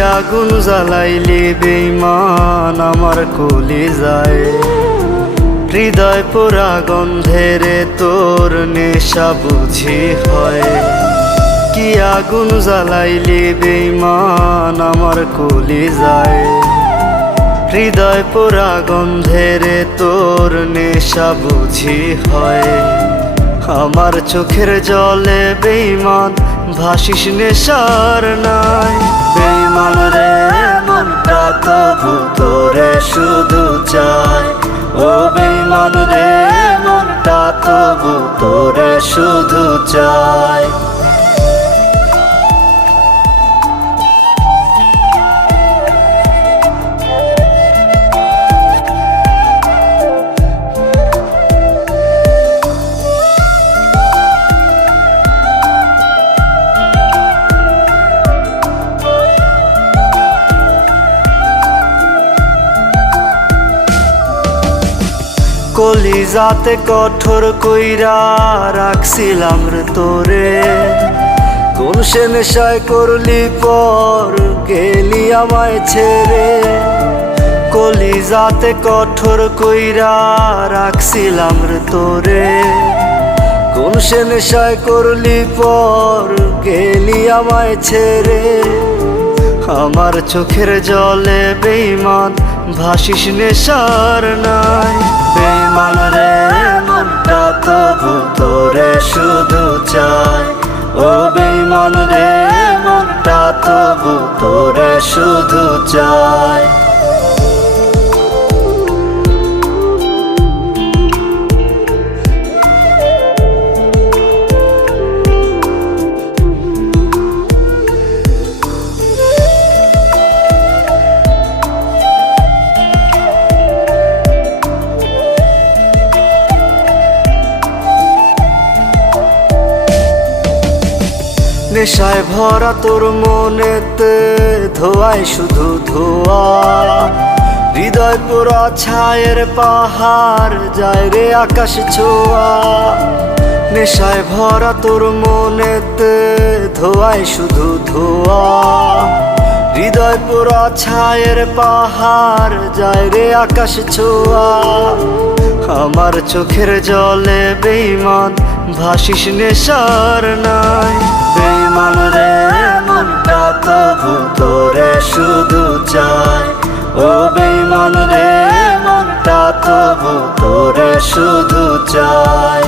আগুন জ্বালাইলি বেইমান আমার কলি যায়। হৃদয় পোড়া গন্ধেরে তোর নেশা বুঝি হয়। কি আগুন জ্বালাইলি বেইমান আমার কলি যায়। হৃদয় পোড়া গন্ধেরে তোর নেশা বুঝি হয়। আমার চোখের জলে বেইমান ভাসিস নেশার নাই। বেইমান রে মনটা তবু তোরে শুধু চায় ও বেইমান রে মনটা তবু তোরে শুধু চায় কলিজাতে কঠোর কইরা রাখছিলাম তোরে। কোন সে নেশায় করলি পর গেলি আমায় ছেড়ে? কলিজাতে কঠোর কইরা রাখছিলাম তোরে। কোন সে নেশায় করলি পর গেলি আমায় ছেড়ে? আমার চোখের জলে বেইমান ভাসিস নেশার নাই। বেইমান রে, মনটা তবু তোরে শুধু চায় ও বেমন রে, মনটা তবু তোরে শুধু চায় নেশায় ভরা তোর মনেতে ধোয়ায় শুধু ধোয়া। হৃদয় পোড়া ছায়ের পাহাড় যায় রে আকাশ ছোয়া। নেশায় ভরা তোর মনেতে ধোয়ায় শুধু ধোয়া। হৃদয় পোড়া ছায়ের পাহাড় যায় রে আকাশ ছোঁয়া। আমার চোখের জলে বেইমান ভাসিস নেশার নাই। বেইমান রে মনটা তবু তোরে শুধু চায় ও বেমন রে মনটা তবু তোরে শুধু চায়